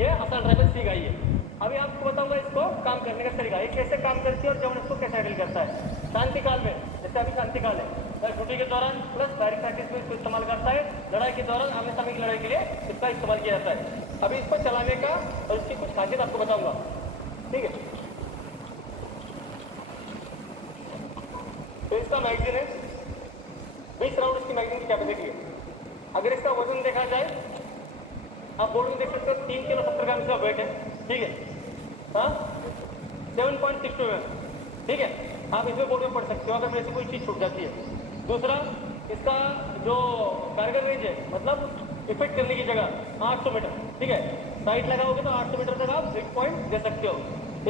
ये आसान राइफल सीख आई है। अभी आपको बताऊंगा इसको काम करने का तरीका, ये कैसे काम करती है और जवान इसको कैसे हैंडल करता है। शांति काल में, जैसे अभी शांति काल है, वह ड्यूटी के दौरान प्लस फायरिंग प्रैक्टिस में इसको इस्तेमाल करता है। लड़ाई के दौरान आमने सामने की लड़ाई के लिए इसका इस्तेमाल किया जाता है। अभी इसको चलाने का और इसकी कुछ खासियत आपको बताऊंगा, ठीक है। तो इसका मैगजीन है 20 राउंड, इसकी मैगजीन की कैपेसिटी है। अगर इसका वजन देखा जाए, आप बोर्ड में देख सकते हो 3 किलो 70 ग्राम इसका वेट है, ठीक है। हाँ 7.62 mm, ठीक है। आप इसमें बोर्ड में पढ़ सकते हो अगर मेरे से कोई चीज़ छूट जाती है। दूसरा, इसका जो टारगेट रेंज है, मतलब इफेक्ट करने की जगह 800 मीटर, ठीक है। साइट लगाओगे तो 800 मीटर तक आप हिट पॉइंट दे सकते हो।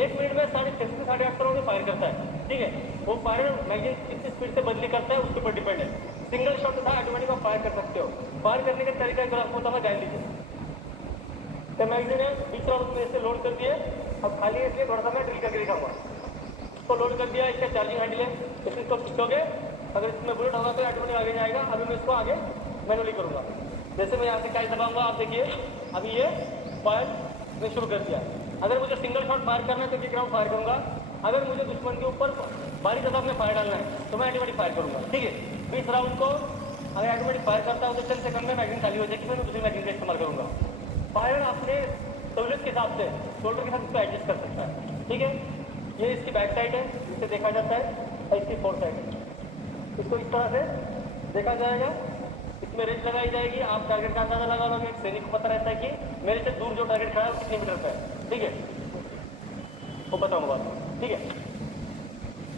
1 मिनट में 650 से 850 राउंड फायर करता है, ठीक है। वो फायर मैगजीन कितनी स्पीड से बदली करता है उसके ऊपर डिपेंड है। सिंगल शॉट तथा ऑटोमेटिक आप फायर कर सकते हो। फायर करने का तरीका अगर आपको बताऊंगा, जान लीजिए। तो मैगजीन है 20 राउंड में इसे लोड कर दिए। अब खाली है इसलिए थोड़ा सा मैं ड्रिल करके दिखाऊंगा। इसको लोड कर दिया, इसका चार्जिंग हैंडल है, इसको खींचोगे, अगर इसमें बुलेट होगा तो ऑटोमेटिक आगे जाएगा। अभी मैं इसको आगे मैनुअली करूँगा। जैसे मैं यहाँ से कैच दबाऊंगा, आप देखिए अभी ये फायर मैं शुरू कर दिया। अगर मुझे सिंगल शॉट फायर करना है तो किक राउंड फायर करूँगा। अगर मुझे दुश्मन के ऊपर भारी तादाद में फायर डालना है तो मैं ऑटोमेटिक फायर करूँगा, ठीक है। 20 राउंड को अगर ऑटोमेटिक फायर करता हूँ तो 10 सेकंड में मैगजीन खाली हो जाएगी, फिर मैं दूसरी मैगजीन का इस्तेमाल करूँगा। फायर अपने सहूलियत के हिसाब से शोल्डर के साथ इसको एडजस्ट कर सकता है, ठीक है। ये इसकी बैक साइड है, इसे देखा जाता है, और इसकी फोर साइड है। इसको इस तरह से देखा जाएगा, इसमें रेंज लगाई जाएगी। आप टारगेट का अंदाजा लगा लोगे। सैनिक को पता रहता है कि मेरे से दूर जो टारगेट खड़ा है वो कितने मीटर पे है, ठीक है। वो बताऊँगा, ठीक है।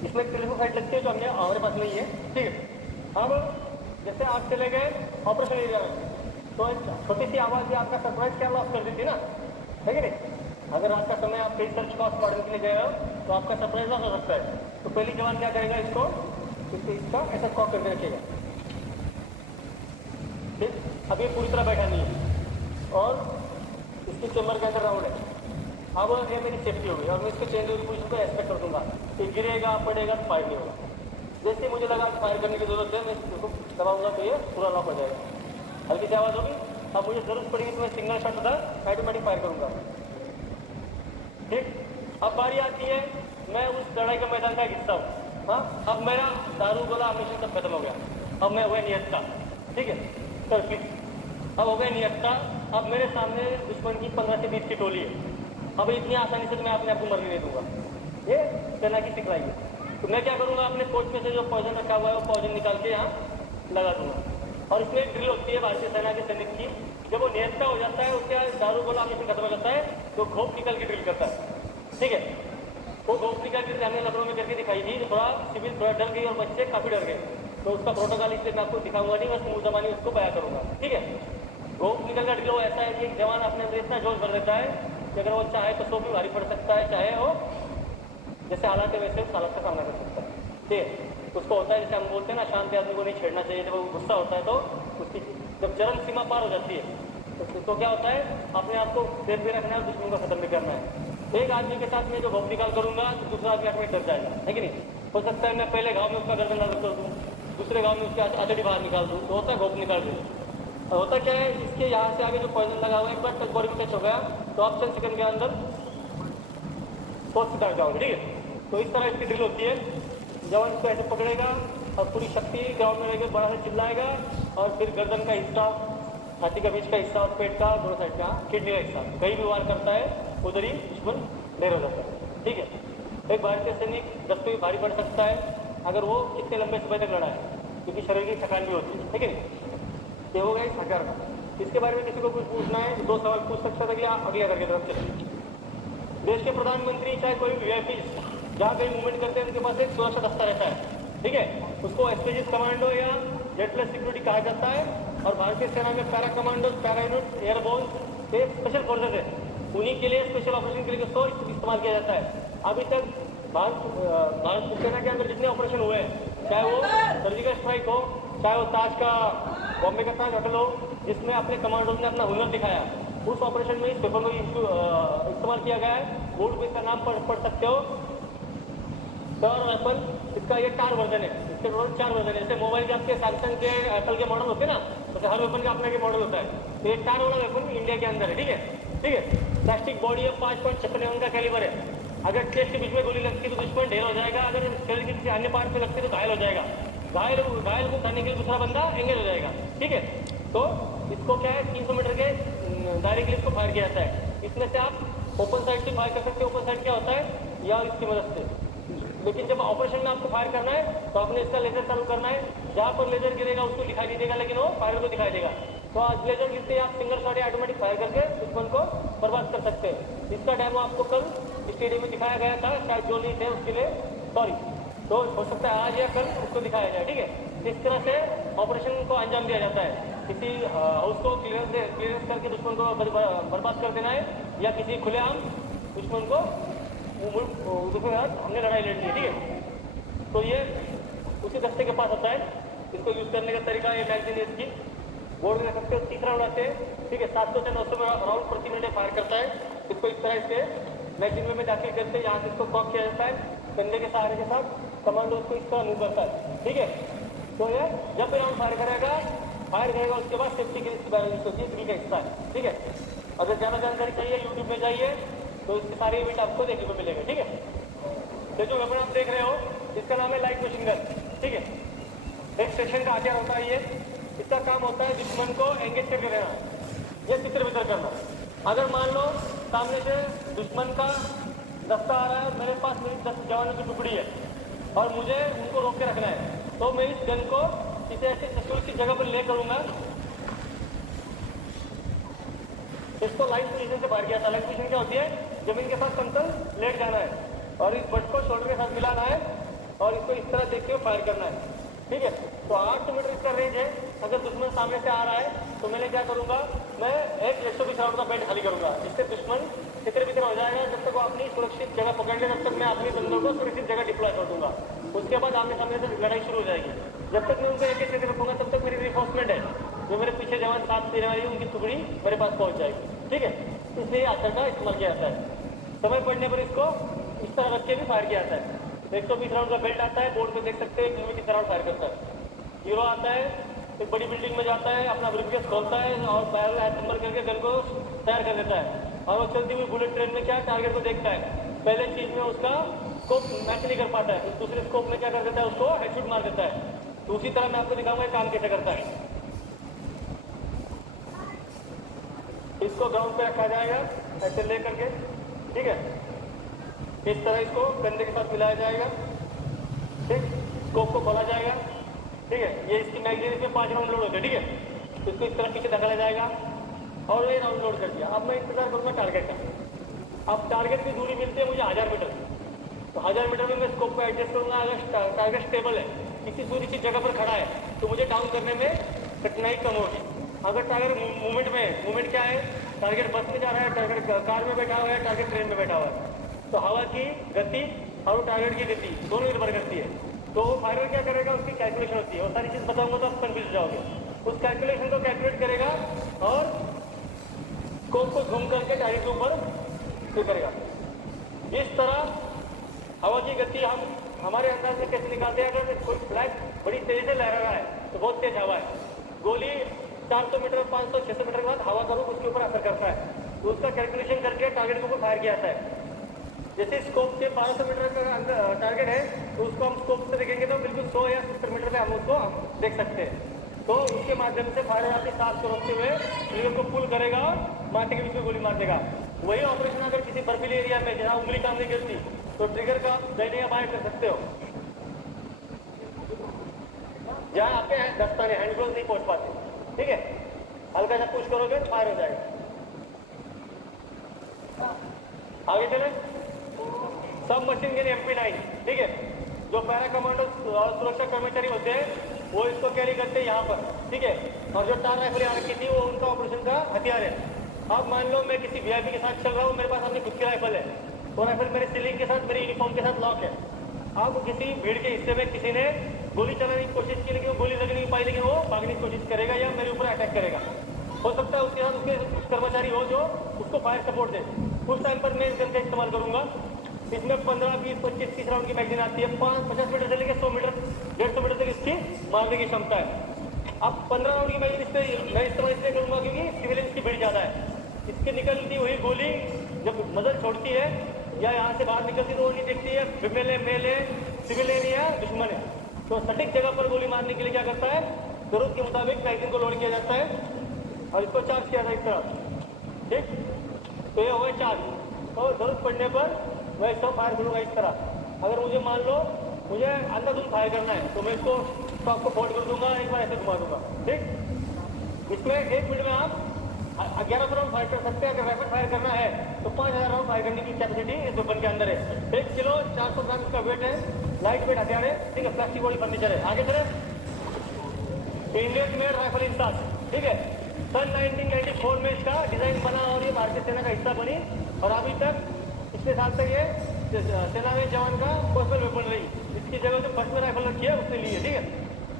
इसमें टेलीफोन साइड लगती है जो हमारे पास नहीं है, ठीक है। अब जैसे आप चले गए ऑपरेशन एरिया में, तो छोटी सी आवाज़ भी आपका सरप्राइज क्या लॉस कर देती है ना, है कि नहीं। अगर आपका समय आप कहीं सर्च कॉस्ट पढ़ने के लिए गए हो तो आपका सरप्राइज लॉस हो सकता है। तो पहली जवान क्या करेगा, इसको इसका ऐसा कॉक करके रखेगा, ठीक। अभी पूरी तरह बैठा नहीं है और इसकी चेम्बर के अंदर राउंड है। अब ये मेरी सेफ्टी हो गई और मैं इसको चेंज होगी पोजिशन को एक्सपेक्ट कर दूंगा कि गिरेगा पड़ेगा तो फायर नहीं होगा। जैसे मुझे लगा फायर करने की जरूरत है, मैं इसको दबाऊंगा तो ये पूरा लॉक हो जाएगा। हल्की सी आवाज़ होगी। अब मुझे जरूरत पड़ेगी तो मैं सिंगल शॉट तथा ऑटोमेटिक फायर करूंगा, ठीक। अब बारी आती है, मैं उस लड़ाई का मैदान का हिस्सा हूँ। हाँ, अब मेरा दारू गोला हमेशा सब खत्म हो गया। अब मैं हुआ नियत का, ठीक है। तो अब हो गया नियत का। अब मेरे सामने दुश्मन की 15 से 20 की टोली है। अब इतनी आसानी से तो मैं अपने आप को मरने नहीं दूंगा, ये सेना की सिखलाई है। तो मैं क्या करूँगा, अपने कोच में से जो पॉइजन रखा हुआ है वो पॉइजन निकाल के यहाँ लगा दूंगा। और इसमें एक ड्रिल होती है भारतीय सेना के सैनिक की, जब वो नियत हो जाता है उसके दारू गोला हमेशा खत्म हो जाता है तो घोप निकल के ड्रिल करता है, ठीक है। वो घोप निकल के हमने लखनऊ में करके दिखाई थी, तो थोड़ा सिविल थोड़ा डर गई और बच्चे काफ़ी डर गए। तो उसका प्रोटोकॉल इसलिए मैं आपको दिखाऊंगा नहीं, बस मुँह जबानी उसको बयां करूँगा, ठीक है। घोप निकल का ड्रिल वो ऐसा है कि एक जवान अपने अंदर इतना जोश भर देता है कि अगर वो चाहे तो 100 भी भारी पड़ सकता है, चाहे वो जैसे हालात है वैसे उस हालत का सामना कर सकता है, ठीक है। उसको होता है जैसे हम बोलते हैं ना, शांत आदमी को नहीं छेड़ना चाहिए। जब वो गुस्सा होता है तो उसकी जब चरम सीमा पार हो जाती है तो क्या होता है, अपने आप को सेफ भी रखना है, दुश्मन को खत्म भी करना है। एक आदमी के साथ मैं जो घोप निकाल करूंगा तो दूसरा आदमी ऑटोमेटिक डर जाएगा, है कि नहीं। हो सकता है मैं पहले गाँव में उसका गर्दन डाल कर दूँ, दूसरे गाँव में उसके आतड़ी बाहर निकाल दूँ, तो होता है घोप निकाल दूँ। होता क्या है, इसके यहाँ से आगे जो पॉइजन लगा हुआ है एक बार टच बॉडी में टच हो गया तो आप चंद सेकंड के अंदर स्वस्थ कर जाओगे, ठीक है। तो इस तरह इसकी ड्रिल होती है। जवान इसको ऐसे पकड़ेगा और पूरी शक्ति ग्राउंड में रहेगी, बड़ा से चिल्लाएगा और फिर गर्दन का हिस्सा, छाती का बीच का हिस्सा और पेट का दोनों साइड का, किडनी का हिस्सा कहीं भी वार करता है उधर ही दुश्मन ढेर हो जाता है, ठीक है। एक भारतीय सैनिक 10 पे भी भारी पड़ सकता है अगर वो कितने लंबे समय तक लड़ा है, क्योंकि शरीर की थकान भी होती है, ठीक है। ये हो गया इस हथियार का। इसके बारे में किसी को कुछ पूछना है तो 2 सवाल पूछ सकता था कि अगले करके तरफ चलिए। देश के प्रधानमंत्री चाहे कोई भी वीआईपी जहाँ कहीं मूवमेंट करते हैं उनके पास एक सुरक्षा दस्ता रहता है, ठीक है। उसको एसपीजी कमांडो या जेटलेस सिक्योरिटी कहा जाता है। और भारतीय सेना में para commando, para unit, airborne एक स्पेशल फोर्सेज है, उन्हीं के लिए स्पेशल ऑपरेशन के लिए उसको इस्तेमाल किया जाता है। अभी तक भारत सेना के अंदर जितने ऑपरेशन हुए हैं, चाहे वो सर्जिकल स्ट्राइक हो, चाहे वो ताज का बॉम्बे का ताज होटल हो, जिसमें अपने कमांडोज ने अपना हुनर दिखाया, उस ऑपरेशन में इस पेपर को इस्तेमाल किया गया है। बोर्ड पे इसका नाम पढ़ सकते हो, टॉर वेपन। इसका ये 4 वर्जन है, इसके टोटल 4 वर्जन है। जैसे मोबाइल के आपके सैमसंग के, एप्पल के मॉडल होते हैं ना, तो हर वेपन का अपना के मॉडल होता है। तो ये 4 वाला वेपन इंडिया के अंदर है, ठीक है। ठीक है। प्लास्टिक बॉडी है, 5.56 का कैलिबर है। अगर चेस्ट के बीच में गोली लगती है तो दुश्मन ढेर हो जाएगा, अगर शरीर के किसी अन्य पार्ट पे लगती है तो घायल हो जाएगा। घायल को उठाने के लिए दूसरा बंदा एंगेज हो जाएगा, ठीक है। तो इसको क्या है, 300 मीटर के दायरे के लिए इसको फायर किया जाता है। इसमें से आप ओपन साइड से फायर कर सकते हो। ओपन साइड क्या होता है, या इसकी मदद से। लेकिन जब ऑपरेशन में आपको फायर करना है तो आपने इसका लेजर चालू करना है। जहाँ पर लेजर गिरेगा उसको दिखाई नहीं देगा, लेकिन वो फायर को दिखाई देगा। तो आज लेजर गिरते ही आप सिंगल शॉट या ऑटोमेटिक फायर करके दुश्मन को बर्बाद कर सकते हैं। इसका डेमो आपको कल स्टेडियम में दिखाया गया था, शायद जो नहीं थे उसके लिए सॉरी। तो हो सकता है आज या कल उसको दिखाया जाए, ठीक है। इस तरह से ऑपरेशन को अंजाम दिया जाता है। किसी हाउस को क्लियरेंस करके दुश्मन को बर्बाद कर देना है, या किसी खुलेआम दुश्मन को दूसरे हाथ हमने लड़ाई लड़नी है, ठीक है। तो ये उसी दस्ते के पास होता है। इसको यूज़ करने का तरीका, ये मैगजीन है इसकी, बोर्ड में रख सकते हो। 30 राउंड आते हैं, ठीक है। 700 से 900 राउंड प्रति मिनट फायर करता है। इसको इस तरह इसके मैगजीन में दाखिल करते हैं, यहाँ से इसको कॉक किया जाता है कंधे के सहारे के साथ। कमांडो उसको इस तरह मूव करता है, ठीक है। तो ये जब भी राउंड फायर करेगा उसके बाद सेफ्टी की बैलेंस होती है, ड्रिल का हिस्सा है, ठीक है। अगर ज़्यादा जानकारी चाहिए यूट्यूब में जाइए, तो इसके सारे इवेंट आपको देखने को मिलेंगे, ठीक है। तो जो वेपन आप देख रहे हो इसका नाम है लाइट मशीन गन, ठीक है। एक स्टेशन का हथियार होता है ये। इसका काम होता है दुश्मन को एंगेज करके रहना या तितर बितर करना। अगर मान लो सामने से दुश्मन का दस्ता आ रहा है, मेरे पास मेरी 10 जवानों की टुकड़ी है और मुझे उनको रोक के रखना है, तो मैं इस गन को किसी ऐसी सुरक्षित जगह पर ले करूँगा। इसको लाइट पोजीशन से फायर किया था। लाइट पोजीशन क्या होती है, जमीन के साथ समतल लेट जाना है और इस बट को शोल्डर के साथ मिलाना है और इसको इस तरह देखते हुए फायर करना है, ठीक है। तो 800 मीटर इसका रेंज है। अगर दुश्मन सामने से आ रहा है तो मैंने क्या करूँगा, मैं एक 120 राउंड का बेल्ट खाली करूँगा। इससे दुश्मन तितर बितर हो जाएगा। जब तक वो अपनी सुरक्षित जगह पकड़ ले तब तक मैं अपनी बंदों को सुरक्षित जगह डिप्लॉय कर दूंगा। उसके बाद आमने सामने से लड़ाई शुरू हो जाएगी। जब तक मैं उनको एक एक रखूँगा तब तक मेरी रिफोर्समेंट है, जो मेरे पीछे जवान साथ देने वाली उनकी टुकड़ी मेरे पास पहुँच जाएगी, ठीक है। इसलिए आसर का इस्तेमाल किया जाता है। समय पड़ने पर इसको इस तरह रख के भी फायर किया जाता है। 120 राउंड का बेल्ट आता है, बोर्ड पे देख सकते हैं किलोमीटर कितना राउंड फायर करता है। हीरो आता है, एक बड़ी बिल्डिंग में जाता है, अपना ब्रीफकेस खोलता है और बैरल असेंबल करके गन को तैयार कर देता है। और वो चलती हुई बुलेट ट्रेन में क्या टारगेट को देखता है। पहले चीज में उसका स्कोप मैच नहीं कर पाता है, दूसरे स्कोप में क्या कर देता है, उसको हेडशॉट मार देता है। तो उसी तरह मैं आपको दिखाऊंगा काम कैसे करता है। इसको ग्राउंड पे रखा जाएगा ऐसे ले करके, ठीक है। इस तरह इसको कंधे के साथ मिलाया जाएगा, ठीक। स्कोप को खोला जाएगा, ठीक है। ये इसकी मैगजीन, इसमें 5 राउंड लोड होते हैं, ठीक है। इसको इस तरह पीछे धकेला जाएगा और ये राउंड लोड कर दिया। अब मैं इंतजार करूँगा टारगेट का। अब टारगेट की दूरी मिलती है मुझे 1000 मीटर। तो 1000 मीटर में मैं स्कोप को एडजस्ट करूँगा। अगर टारगेट स्टेबल है, किसी सुरक्षित जगह पर खड़ा है, तो मुझे डाउन करने में कठिनाई कम होगी। अगर टारगेट मूवमेंट में है, मूवमेंट क्या है, टारगेट बस में जा रहा है, टारगेट कार में बैठा हुआ है, टारगेट ट्रेन में बैठा हुआ है, तो हवा की गति और टारगेट की गति दोनों निर्भर करती है। तो फायरर क्या करेगा, उसकी कैलकुलेशन होती है। वो सारी चीज़ बताऊंगा तो आप कन्फ्यूज हो जाओगे। उस कैलकुलेशन को कैलकुलेट करेगा और स्कोप को झूम करके टारगेट के ऊपर फिर करेगा। इस तरह हवा की गति हम हमारे अंदाज में कैसे निकालते हैं। अगर कोई फ्लैग बड़ी तेजी से लहरा रहा है तो बहुत तेज हवा है, गोली 400 मीटर 500 600 मीटर के बाद हवा का रुख उसके ऊपर असर करता है, तो उसका कैलकुलेशन करके टारगेट के ऊपर फायर किया जाता है। जैसे स्कोप से 1200 मीटर का टारगेट है तो उसको हम स्कोप से देखेंगे तो बिल्कुल 100 या 70 मीटर पे हम उसको देख सकते हैं। तो उसके माध्यम से फायर आपके साथ को रोकते हुए ट्रिगर को पुल करेगा और माथे के बीच में गोली मार देगा। वही ऑपरेशन अगर किसी बर्फीली एरिया में जहाँ उंगली काम नहीं करती तो ट्रिगर का दाहिने या बाएं कर सकते हो, जहाँ आपके दस्ताने हैंड ग्लोव नहीं पहुंच पाते, ठीक है। हल्का सा पुश करोगे फायर हो जाएगा। आगे चले, सब मशीन गन MP9, ठीक है। जो पैरा कमांडो और सुरक्षा कर्मचारी होते हैं वो इसको कैरी करते हैं यहाँ पर, ठीक है। और जो टार राइफल यहाँ रखी थी वो उनका ऑपरेशन का हथियार है। अब मान लो मैं किसी VIP के साथ चल रहा हूँ, मेरे पास अपनी खुद की राइफल है, वो राइफल मेरे सीलिंग के साथ मेरे यूनिफॉर्म के साथ लॉक है। अब किसी भीड़ के हिस्से में किसी ने गोली चलाने की कोशिश की, लेकिन वो गोली लग नहीं पाई, लेकिन वो भागने की कोशिश करेगा या मेरे ऊपर अटैक करेगा। हो सकता है उसके साथ उसके कुछ कर्मचारी हो जो उसको फायर सपोर्ट दे। उस टाइम पर मैं इस गन का इस्तेमाल करूंगा। इसमें 15, 20, 25, 30 राउंड की मैगजीन आती है। 50 मीटर से लेकर 100 मीटर 150 मीटर तक इसकी मारने की क्षमता है। अब 15 राउंड की मैगजीन इस पर मैं इस्तेमाल इसलिए करूंगा क्योंकि सिविलियंस की भीड़ ज़्यादा है। इसके निकलती हुई गोली जब मदद छोड़ती है या यहाँ से बाहर निकलती तो वो नहीं देखती है फीमेल है, मेल है, सिविलियन या दुश्मन है। तो सटीक जगह पर गोली मारने के लिए क्या करता है, जरूरत के मुताबिक मैगजीन को लोड किया जाता है और इसको चार्ज किया जाता है इस तरह। ठीक, तो ये हो गया चार्ज। और जरूरत पड़ने पर मैं इसको फायर करूँगा इस तरह। अगर मुझे मान लो मुझे अंधाधुंध फायर करना है तो मैं इसको स्टॉक को फोल्ड कर दूंगा, एक बार ऐसे घुमा दूंगा। ठीक, इसमें 1 मिनट में आप 1100 राउंड फायर कर सकते हैं। अगर रैपिड फायर करना है तो 5000 राउंड फायर करने की कैपेसिटी इस वेपन के अंदर है। 1 किलो 400 ग्राम इसका वेट है, लाइट वेट हथियार है। ठीक है, प्लास्टिक बॉडी फर्नीचर है। आगे चले, इंडियन मेड राइफल इंसास। ठीक है, सन 1994 में इसका डिजाइन बना और ये भारतीय सेना का हिस्सा बनी और अभी तक पिछले साल तक ये सेना में जवान का पर्सनल वेपन रही। इसकी जगह जो फर्स्ट में राइफल रखी है उसने ली है। ठीक है,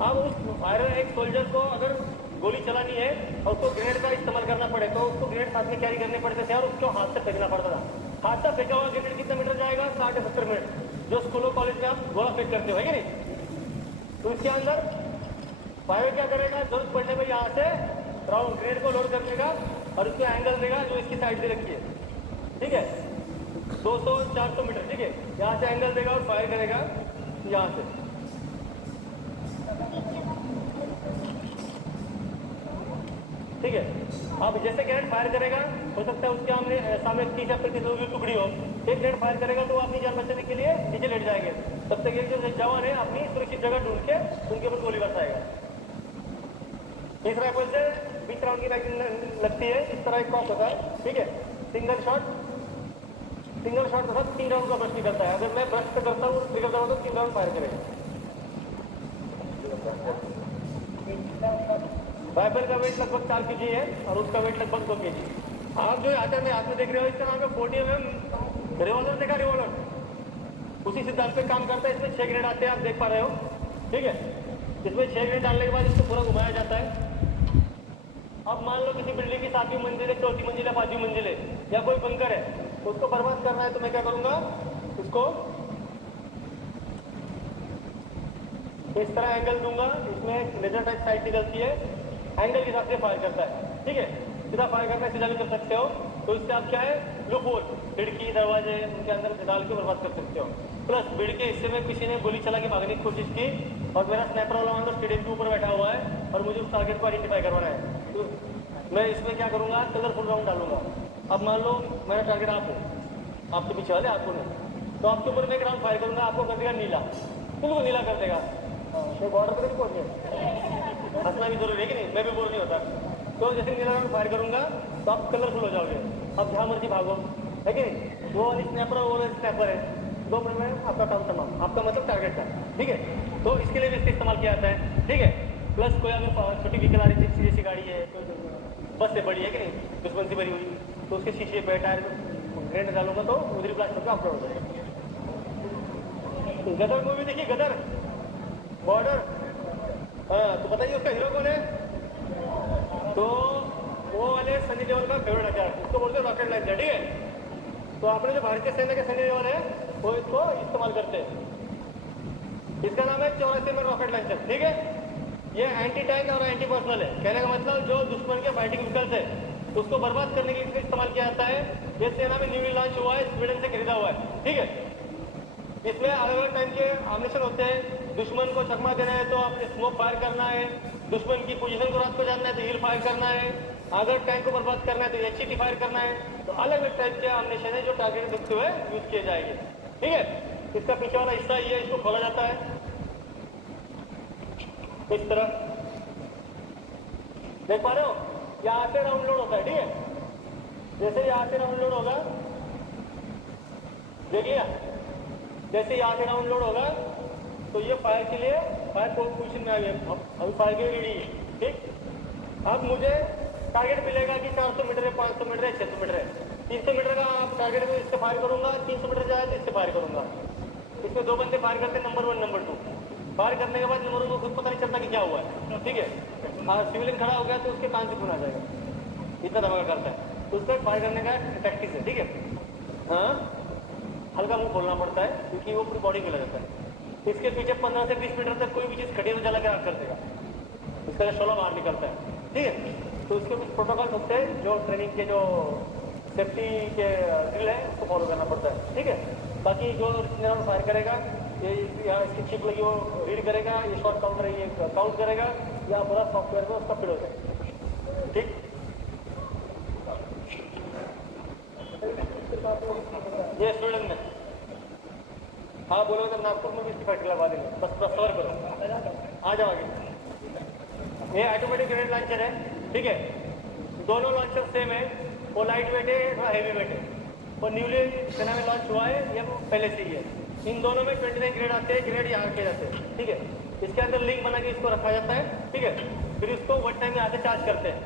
अब उस फायर एक सोल्जर को अगर गोली चलानी है और उसको ग्रेनेड का इस्तेमाल करना पड़े तो उसको ग्रेनेड साथ में कैरी करने पड़ते थे और उसको हाथ से फेंकना पड़ता था। हाथ से फेंका हुआ ग्रेनेड कितना मीटर जाएगा, 60 या 70 मिनट। जो स्कूलों कॉलेज में आप गोला फेंक करते हो, है कि नहीं? तो इसके अंदर फायर क्या करेगा, जरूरत पड़ने में यहाँ से राउंड ग्रेनेड को लोड कर देगा और इसको एंगल देगा जो इसकी साइड से रखी है। ठीक है, 200-400 मीटर। ठीक है, यहाँ से एंगल देगा और फायर करेगा यहाँ से। ठीक है, अब जैसे ग्रेनेड फायर करेगा हो सकता है उसके सामने 30 या 35 लोगों की टुकड़ी हो। एक ग्रेनेड फायर करेगा तो वो अपनी जान बचाने के लिए नीचे लेट जाएंगे। तब तक एक जो जवान है अपनी सुरक्षित जगह ढूंढ के उनके ऊपर गोली बरसाएगा। इस राइफल से 20 राउंड की मैगजीन लगती है। इस तरह एक कॉक होता है। ठीक है, सिंगल शॉट के साथ 3 राउंड का ब्रश निकलता है। अगर मैं ब्रश पे करता हूँ ट्रिगर दबाता तो 3 राउंड फायर करेगा। राइफल का वेट लगभग 4 kg है और उसका वेट लगभग 2 kg। आप जो हाथ में देख रहे हो इसका नाम है 40 mm रिवॉल्वर। देखा रिवॉल्वर, उसी सिद्धांत पे काम करता है। इसमें 6 ग्रेनेड आते हैं, आप देख पा रहे हो। ठीक है, इसमें 6 ग्रेनेड डालने के बाद इसको पूरा घुमाया जाता है। अब मान लो किसी बिल्डिंग की 7वीं मंजिल है, 4थी मंजिल है, 5वीं मंजिल है या कोई बंकर है, उसको बर्बाद करना है तो मैं क्या करूंगा, उसको इस तरह एंगल दूंगा। इसमें लेजर टाइप साइड निकलती है, एंगल के हिसाब से फायर करता है। ठीक है, सीधा फायर करना है, सीधा भी कर सकते हो। तो इससे आप क्या है, लूप होल, खिड़की दरवाजे उनके अंदर डाल के बर्बाद कर सकते हो। प्लस भीड़ के हिस्से में किसी ने गोली चला के भागने की कोशिश की और मेरा स्नैपर वाला मान लो स्टेडियम के ऊपर बैठा हुआ है और मुझे उस टारगेट को आइडेंटिफाई करवाना है, तो मैं इसमें क्या करूँगा, कलरफुल राउंड डालूंगा। अब मान लो मेरा टारगेट आप हो, आपके पीछे वाले आपको नहीं, तो आपके ऊपर मैं एक राउंड फायर करूँगा, आपको कर देगा नीला, बिल्कुल नीला कर देगा। तो बॉर्डर पर नहीं पहुँच गया, हंसना भी जरूरी है कि नहीं, मैं भी बोर नहीं होता। तो जैसे नीला राउंड फायर करूँगा तो आप कलरफुल हो जाओगे, अब जहाँ मर्जी भागो, है कि नहीं। वो वाली स्नैपर और वो वाली स्नैपर है, 2 मिनट में आपका काम तमाम, आपका मतलब टारगेट का। ठीक है, तो इसके लिए भी इसका इस्तेमाल किया जाता है। ठीक है, प्लस कोई अगर छोटी व्हीकल आ रही थी, जैसी गाड़ी है, कोई बस से बड़ी है कि नहीं, दुश्मन से भरी हुई, तो उसके शीशे पे टायर में ग्रेनेड डालूंगा तो उधरी ब्लास्ट होकर अपलोड हो जाएगा। गदर मूवी देखिए, गदर बॉर्डर, हाँ, तो बताइए उसका हीरो कौन है। तो वो वाले सनी देओल का फेवरेट हथियार, उसको बोलते हैं रॉकेट लॉन्चर। ठीक है, तो आपने जो भारतीय सेना के सनी देओल है वो इसको इस्तेमाल करते हैं। इसका नाम है 84 में रॉकेट लॉन्चर। ठीक है, ये एंटी टैंक और एंटी पर्सनल है। कहने का मतलब जो दुश्मन के फाइटिंग व्हीकल्स है उसको बर्बाद करने के लिए इस्तेमाल किया जाता है। ये सेना में न्यूली लॉन्च हुआ है, स्वीडन से खरीदा हुआ है। ठीक है, इसमें अलग अलग टाइप के एमिनेशन होते हैं। दुश्मन को चकमा देना है तो आपने स्मोक फायर करना है, दुश्मन की पोजीशन को रात को जानना है तो हील फायर करना है, अगर टैंक को बर्बाद करना है तो एचईटी फायर करना है। तो अलग अलग टाइप के एमिनेशन है जो टारगेट देखते हुए यूज किए जाएंगे। ठीक है, इसका पीछे वाला हिस्सा ये है, इसको खोला जाता है इस तरह, देख पा रहे हो, यहाँ से राउंड लोड होता है। ठीक है, जैसे यहाँ से राउंड लोड होगा, देख लिया, जैसे यहाँ से राउंड लोड होगा तो ये फायर के लिए फायर पोजीशन में आ गया, अभी फायर के लिए रेडी है। ठीक, अब मुझे टारगेट मिलेगा कि 400 मीटर है, 500 मीटर है, 600 मीटर है। 300 मीटर का आप टारगेट को इससे फायर करूंगा, 300 मीटर जाए तो इससे फायर करूंगा। इसमें 2 बंदे फायर करते हैं, नंबर 1 नंबर 2। फायर करने के बाद नंबर 1 को खुद पता नहीं चलता कि क्या हुआ है। ठीक है, सिविलियन खड़ा हो गया तो उसके कान से खून आ जाएगा, इतना धमाका करता है। तो उसका फायर करने का टैक्टिस है। ठीक है, हाँ, हल्का मुंह खोलना पड़ता है क्योंकि वो पूरी बॉडी में लग जाता है। इसके पीछे 15 से 20 मीटर तक कोई भी चीज़ खड़ी हो जला के आग कर देगा, इसका जो शोला बाहर निकलता है। ठीक है, तो उसके कुछ प्रोटोकॉल्स होते हैं जो ट्रेनिंग के जो सेफ्टी के ड्रिल है उसको फॉलो करना पड़ता है, ठीक है। बाकी जो रिसीवर फायर करेगा, ये यहाँ इसकी चिप लगी वो रीड करेगा, ये शॉट काउंटर ये काउंट करेगा, या पूरा सॉफ्टवेयर में उसका फिट हो जाएगा, ठीक। ये स्वीडन में, हाँ बोलो तो नागपुर में भी इसकी फैक्ट्री लगवा देंगे, बस सफर करो, आ जाओ आगे। ये ऑटोमेटिक ग्रेनेड लॉन्चर है, ठीक है। दोनों लॉन्चर सेम है, वो लाइट वेट है थोड़ा हैवी वेट है, वो न्यूली सेना में लॉन्च हुआ है या वो पहले से ही है। इन दोनों में 29 ग्रेड आते हैं, ग्रेड यहाँ किए जाते हैं, ठीक है। इसके अंदर लिंक बना के इसको रखा जाता है, ठीक है। फिर इसको वन टाइम यहाँ से चार्ज करते हैं।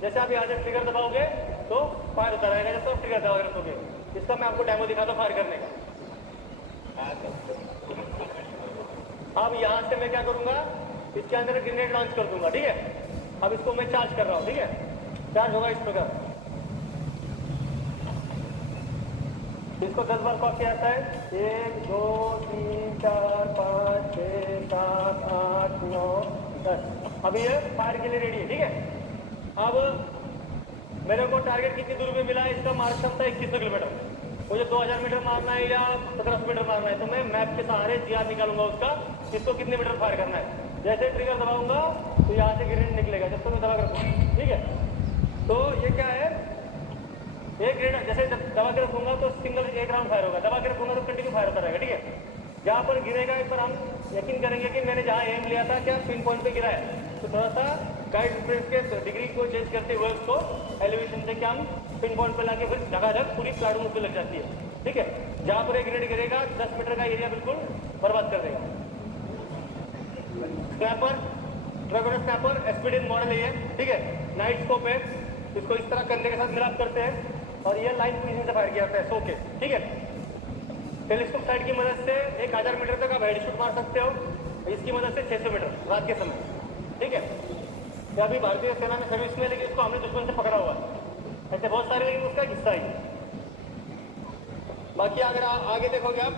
जैसे आप यहाँ से ट्रिगर दबाओगे तो फायर होता रहेगा, जैसे आप ट्रिगर दबा रखोगे। इसका मैं आपको डेमो दिखाता हूँ फायर करने का। अब यहाँ से मैं क्या करूँगा, इसके अंदर ग्रेनेड लॉन्च कर दूंगा, ठीक है। अब इसको मैं चार्ज कर रहा हूँ, ठीक है। चार्ज होगा इस प्रकार, इसको 10 बार कॉल किया जाता है। 1 2 3 4 5 6 7 8 9 10। अभी ये फायर के लिए रेडी है, ठीक है। अब मेरे को टारगेट कितनी दूर पे मिला है, इसका मार्क क्षमता 2100 किलोमीटर। मुझे 2000 मीटर मारना है या 1700 मीटर मारना है, तो मैं मैप के सहारे जीआर निकालूंगा उसका, इसको कितने मीटर फायर करना है। जैसे ट्रिगर दबाऊंगा तो यहाँ से ग्रेनेड निकलेगा, जिसको मैं दबा कर रखूँगा, ठीक है। तो ये क्या है, एक ग्रेनेड जैसे दबा के रखूंगा तो सिंगल एक राउंड फायर होगा, दबा के रखूंगा तो कंटिन्यू फायर होता रहेगा, ठीक है। जहाँ पर गिरेगा एक बार हम यकीन करेंगे कि मैंने जहाँ एम लिया था क्या पिन पॉइंट पे गिरा है, तो थोड़ा सा गाइड डिफरेंस के डिग्री को चेंज करते हुए उसको एलिवेशन से क्या हम पिन पॉइंट पे लाके फिर जगह पूरी प्लाटून उसको लग जाती है, ठीक है। जहाँ पर एक ग्रेनेड गिरेगा 10 मीटर का एरिया बिल्कुल बर्बाद कर देगा। Snapper, dragon snapper SPD model है ये, ठीक है। नाइट स्कोप है, इसको इस तरह कंधे के साथ मिलाप करते हैं और ये लाइन पोजीशन से फायर किया जाता है, सो के, ठीक है। टेलीस्कोप साइड की मदद से 1000 मीटर तक आप हेडशॉट मार सकते हो, इसकी मदद से 600 मीटर रात के समय, ठीक है। ये अभी भारतीय सेना में सर्विस में, लेकिन इसको हमने दुश्मन से पकड़ा हुआ है, ऐसे बहुत सारे, लेकिन उसका हिस्सा ही। बाकी अगर आगे देखोगे आप